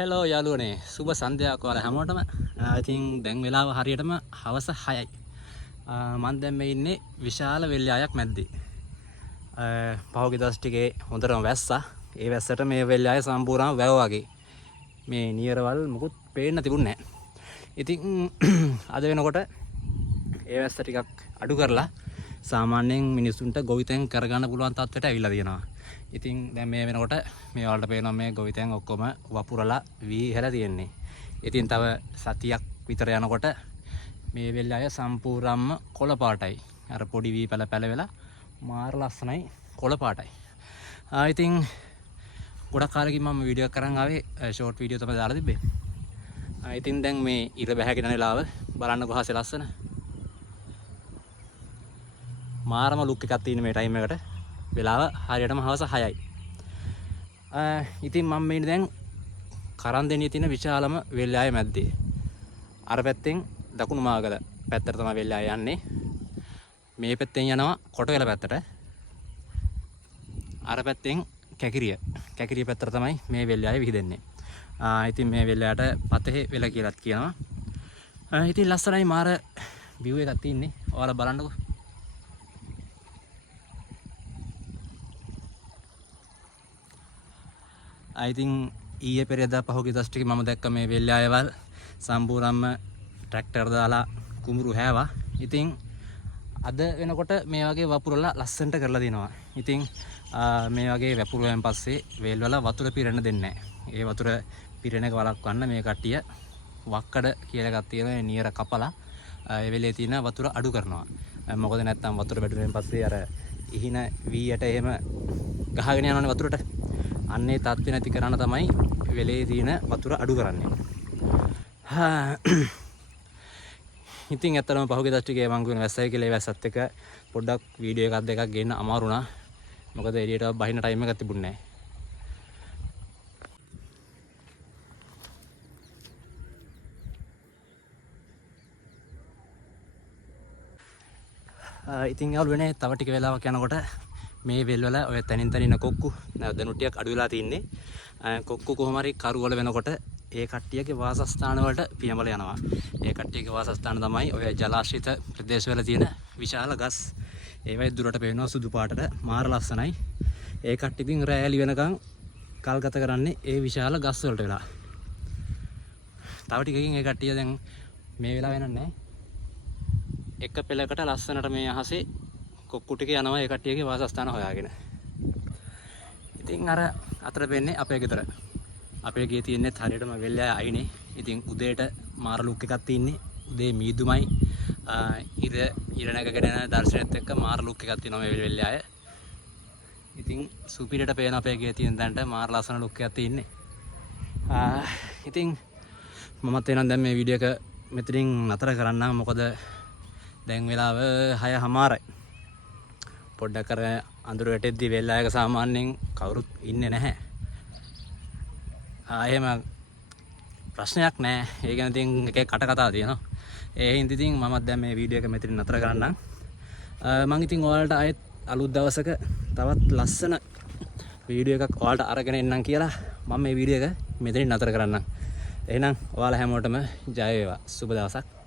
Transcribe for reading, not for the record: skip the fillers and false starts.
Hello යාළුවනේ සුබ සන්ධ්‍යාවක් ඔයාලා හැමෝටම. ඉතින් දැන් වෙලාව හරියටම හවස 6යි. මම දැන් මේ ඉන්නේ විශාල වෙල්යායක් මැද්දේ. පහුගිය දවස් ටිකේ හොඳටම වැස්සා. ඒ වැස්සට මේ වෙල්යාය සම්පූර්ණව වැව වගේ. මේ නියරවල් මුකුත් පේන්න තිබුණේ නැහැ. ඉතින් අද වෙනකොට ඒ වැස්ස ටිකක් අඩු කරලා සාමාන්‍යයෙන් මිනිස්සුන්ට ගොවිතැන් කරගන්න පුළුවන් තත්ත්වයට ඇවිල්ලා තියෙනවා. ඉතින් දැන් මේ වෙනකොට මේ වලට පේනවා මේ ගොවිතැන් ඔක්කොම වපුරලා වී හැලා තියෙන්නේ. ඉතින් තව සතියක් විතර යනකොට මේ වෙල්යාය සම්පූර්ණයෙන්ම කොළ පාටයි. අර පොඩි වී පැල වෙලා මාර ලස්සනයි කොළ පාටයි. ඉතින් ගොඩක් කාලෙකින් මම වීඩියෝ එකක් කරන් ආවේ ෂෝට් වීඩියෝ තමයි දාලා තිබ්බේ. ඉතින් දැන් මේ ඉර බැහැගෙන වෙලාව බලන්න කොහොමද ලස්සන. මාරම ලුක් එකක් තියෙන මේ ටයිම් එකට. වෙලාව හරියටම හවස 6යි. ඉතින් මම මේ දැන් කරන්දෙනියේ තියෙන විශාලම වෙල්යාය මැද්දේ. අර පැත්තෙන් දකුණු මාගල පැත්තට තමයි වෙල්යාය යන්නේ. මේ පැත්තෙන් යනවා කොටවෙල පැත්තට. අර පැත්තෙන් කැකිරිය පැත්තට තමයි මේ වෙල්යාය විහිදෙන්නේ. ඉතින් මේ වෙල්යායට පතේ වෙල කියලාත් කියනවා. ඉතින් ලස්සනයි මාර view එකක් තියෙන්නේ. ඔයාලා බලන්නකෝ. ඉතින් ඊයේ පෙරේදා පහුගිය දවස් ටිකේ මම දැක්ක මේ වෙල්යායවල් සම්පූර්ණයෙන්ම ට්‍රැක්ටර් දාලා කුඹුරු හැවා. ඉතින් අද වෙනකොට මේ වගේ වපුරලා ලස්සනට කරලා දිනවා. ඉතින් මේ වගේ වපුරුවෙන් පස්සේ වේල්වල වතුර පිරෙන්න දෙන්නේ නැහැ. ඒ වතුර පිරෙන එක වළක්වන්න මේ කට්ටිය වක්කඩ කියලා එකක් තියෙනවා. නියර කපලා ඒ වෙලේ තියෙන වතුර අඩු කරනවා. මොකද නැත්තම් වතුර වැඩුවෙන් පස්සේ අර ඉහින වීයට එහෙම ගහගෙන යනවනේ වතුරට. අන්නේ තත්ත්වෙ නැති කරන්න තමයි වෙලේ තියෙන වතුර අඩු කරන්නේ. ඉතින් ඇත්තටම පහුගිය දවස් ටිකේ මම කියන වැස්සයි කියලා ඒ වැස්සත් එක පොඩ්ඩක් වීඩියෝ එකක් දෙකක් ගන්න අමාරු වුණා. මොකද එළියට බහින ටයිම් එකක් තිබුණේ නැහැ. ඉතින් යාළුවනේ තව ටික වෙලාවක් යනකොට මේ වෙල්වල ඔය තනින් තනින් කොක්කු දැනු ටිකක් අඩු වෙලා තින්නේ. කොක්කු කොහොම හරි කරුවල වෙනකොට ඒ කට්ටියගේ වාසස්ථාන වලට පියමල යනවා. ඒ කට්ටියගේ වාසස්ථාන තමයි ඔය ජලාශිත ප්‍රදේශවල තියෙන විශාල ගස්. ඒවයි දුරට පේනවා සුදු පාටට මාර ලස්සනයි. ඒ කට්ටිය ඉතින් රැලි වෙනකන් කල් ගත කරන්නේ ඒ විශාල ගස් වලට වෙලා. තව ටිකකින් ඒ කට්ටිය දැන් මේ වෙලාව වෙනන්නේ එක පෙලකට ලස්සනට මේ අහසේ කොක්කු ටික යනවා ඒ කට්ටියගේ වාසස්ථාන හොයාගෙන. ඉතින් අර අතර වෙන්නේ අපේ ගෙදර. අපේ ගේ තියෙන්නේ හරියටම වෙල්යාය අයිනේ. ඉතින් උදේට මාර ලුක් එකක් තියෙන්නේ. උදේ මීදුමයි ඉර නැගගෙන යන දර්ශනයත් එක්ක මාර ලුක් එකක් තියෙනවා මේ වෙල්යාය. ඉතින් සුපිරියට පේන අපේ ගේ තියෙන තැනට මාර ලස්සන ලුක් එකක් තියෙන්නේ. ඉතින් මමත් එනම් දැන් මේ වීඩියෝ එක මෙතනින් නතර කරන්නම්. මොකද දැන් වෙලාව 6:00යි. පොඩ්ඩක් අර අඳුර වැටෙද්දි වෙල්යායක සාමාන්‍යයෙන් කවුරුත් ඉන්නේ නැහැ. එහෙම ප්‍රශ්නයක් නැහැ. ඒ ගැන ඉතින් එක කට කතා තියෙනවා. ඒ හින්දා ඉතින් මමත් දැන් මේ වීඩියෝ එක මෙතනින් නතර කරන්නම්. මම ඉතින් ඔයාලට ආයෙත් අලුත් දවසක තවත් ලස්සන වීඩියෝ එකක් ඔයාලට අරගෙන එන්නම් කියලා මම මේ වීඩියෝ එක මෙතනින් නතර කරන්නම්. එහෙනම් ඔයාලා හැමෝටම ජය වේවා. සුබ දවසක්.